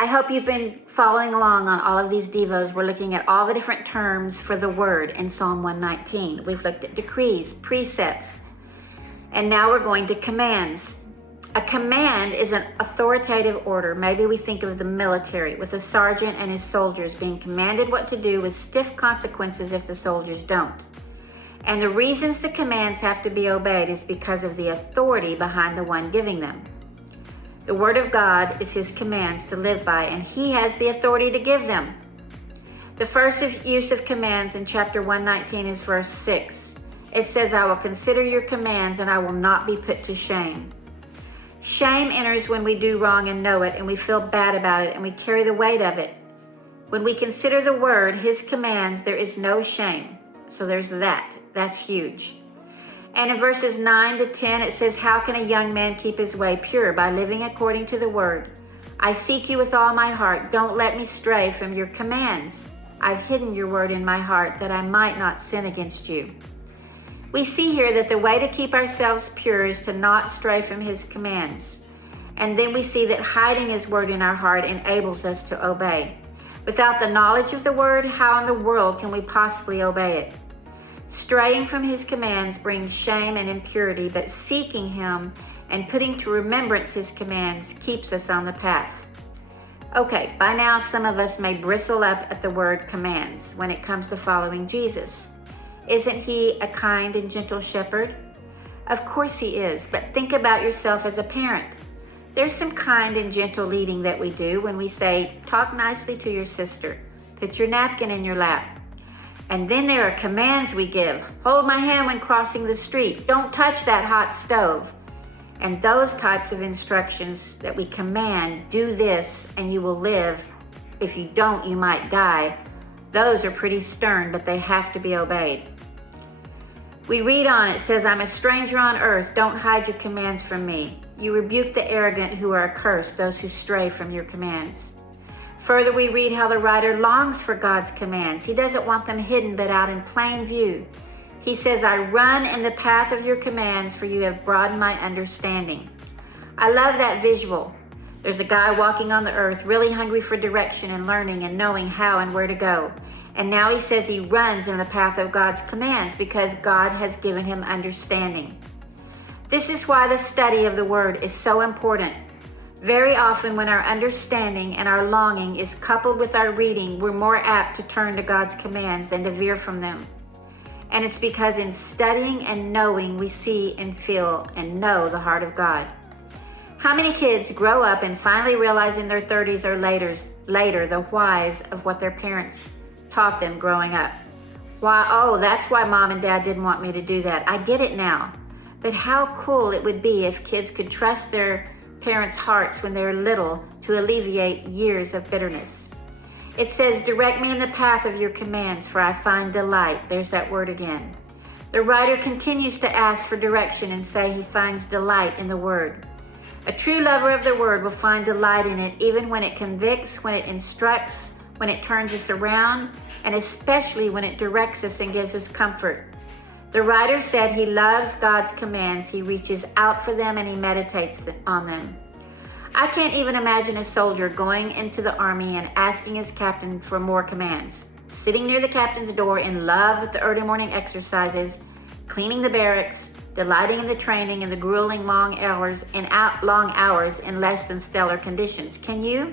I hope you've been following along on all of these devos. We're looking at all the different terms for the word in Psalm 119. We've looked at decrees, precepts, and now we're going to commands. A command is an authoritative order. Maybe we think of the military with a sergeant and his soldiers being commanded what to do with stiff consequences if the soldiers don't. And the reasons the commands have to be obeyed is because of the authority behind the one giving them. The Word of God is His commands to live by, and He has the authority to give them. The first use of commands in chapter 119 is verse 6. It says, I will consider your commands and I will not be put to shame. Shame enters when we do wrong and know it, and we feel bad about it, and we carry the weight of it. When we consider the Word, His commands, there is no shame. So there's that. That's huge. And in verses 9 to 10, it says, how can a young man keep his way pure? By living according to the Word. I seek you with all my heart. Don't let me stray from your commands. I've hidden your word in my heart that I might not sin against you. We see here that the way to keep ourselves pure is to not stray from His commands. And then we see that hiding His word in our heart enables us to obey. Without the knowledge of the word, how in the world can we possibly obey it? Straying from His commands brings shame and impurity, but seeking Him and putting to remembrance His commands keeps us on the path. Okay, by now some of us may bristle up at the word commands when it comes to following Jesus. Isn't He a kind and gentle shepherd? Of course He is, but think about yourself as a parent. There's some kind and gentle leading that we do when we say, talk nicely to your sister, put your napkin in your lap. And then there are commands we give. Hold my hand when crossing the street. Don't touch that hot stove. And those types of instructions that we command, do this and you will live. If you don't, you might die. Those are pretty stern, but they have to be obeyed. We read on, it says, I'm a stranger on earth. Don't hide your commands from me. You rebuke the arrogant who are accursed, those who stray from your commands. Further, we read how the writer longs for God's commands. He doesn't want them hidden, but out in plain view. He says, I run in the path of your commands, for you have broadened my understanding. I love that visual. There's a guy walking on the earth, really hungry for direction and learning and knowing how and where to go. And now he says he runs in the path of God's commands because God has given him understanding. This is why the study of the Word is so important. Very often when our understanding and our longing is coupled with our reading, we're more apt to turn to God's commands than to veer from them. And it's because in studying and knowing, we see and feel and know the heart of God. How many kids grow up and finally realize in their 30s or later the whys of what their parents taught them growing up? Why, oh, that's why mom and dad didn't want me to do that. I get it now. But how cool it would be if kids could trust their parents' hearts when they're little to alleviate years of bitterness. It says, direct me in the path of your commands, for I find delight. There's that word again. The writer continues to ask for direction and say he finds delight in the word. A true lover of the word will find delight in it, even when it convicts, when it instructs, when it turns us around, and especially when it directs us and gives us comfort. The writer said he loves God's commands. He reaches out for them and he meditates on them. I can't even imagine a soldier going into the army and asking his captain for more commands, sitting near the captain's door in love with the early morning exercises, cleaning the barracks, delighting in the training and the grueling long hours in less than stellar conditions. Can you?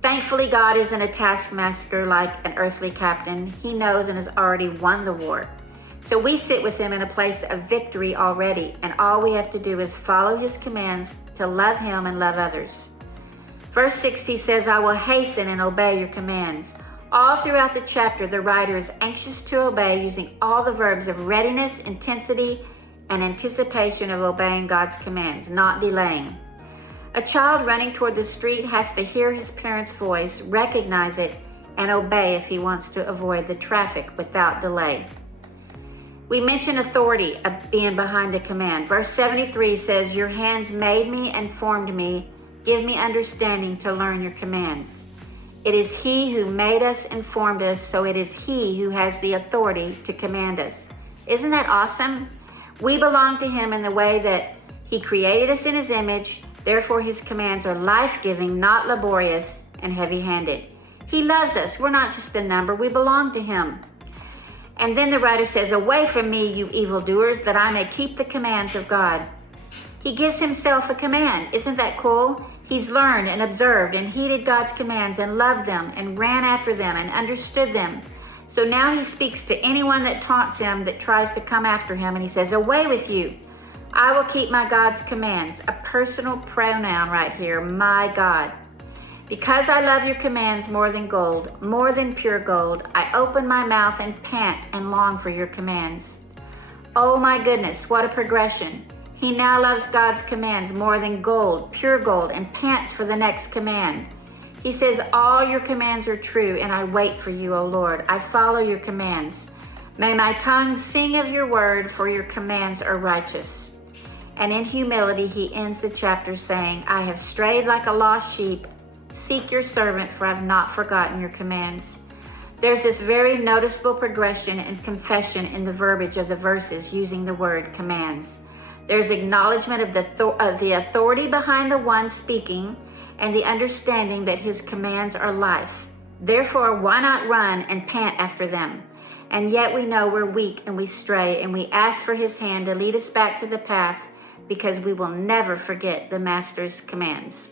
Thankfully, God isn't a taskmaster like an earthly captain. He knows and has already won the war. So we sit with him in a place of victory already, and all we have to do is follow his commands to love him and love others. Verse 60 says, I will hasten and obey your commands. All throughout the chapter, the writer is anxious to obey, using all the verbs of readiness, intensity, and anticipation of obeying God's commands, not delaying. A child running toward the street has to hear his parent's voice, recognize it, and obey if he wants to avoid the traffic without delay. We mention authority being behind a command. Verse 73 says, your hands made me and formed me. Give me understanding to learn your commands. It is He who made us and formed us, so it is He who has the authority to command us. Isn't that awesome? We belong to Him in the way that He created us in His image, Therefore, his commands are life-giving, not laborious and heavy-handed. He loves us. We're not just a number. We belong to him. And then the writer says, away from me, you evildoers, that I may keep the commands of God. He gives himself a command. Isn't that cool? He's learned and observed and heeded God's commands and loved them and ran after them and understood them. So now he speaks to anyone that taunts him, that tries to come after him, and he says, away with you. I will keep my God's commands. A personal pronoun right here, my God. Because I love your commands more than gold, more than pure gold, I open my mouth and pant and long for your commands. Oh my goodness, what a progression. He now loves God's commands more than gold, pure gold, and pants for the next command. He says, all your commands are true, and I wait for you, O Lord. I follow your commands. May my tongue sing of your word, for your commands are righteous. And in humility, he ends the chapter saying, I have strayed like a lost sheep. Seek your servant, for I have not forgotten your commands. There's this very noticeable progression and confession in the verbiage of the verses using the word commands. There's acknowledgement of the authority behind the one speaking and the understanding that his commands are life. Therefore, why not run and pant after them? And yet we know we're weak and we stray, and we ask for his hand to lead us back to the path, because we will never forget the Master's commands.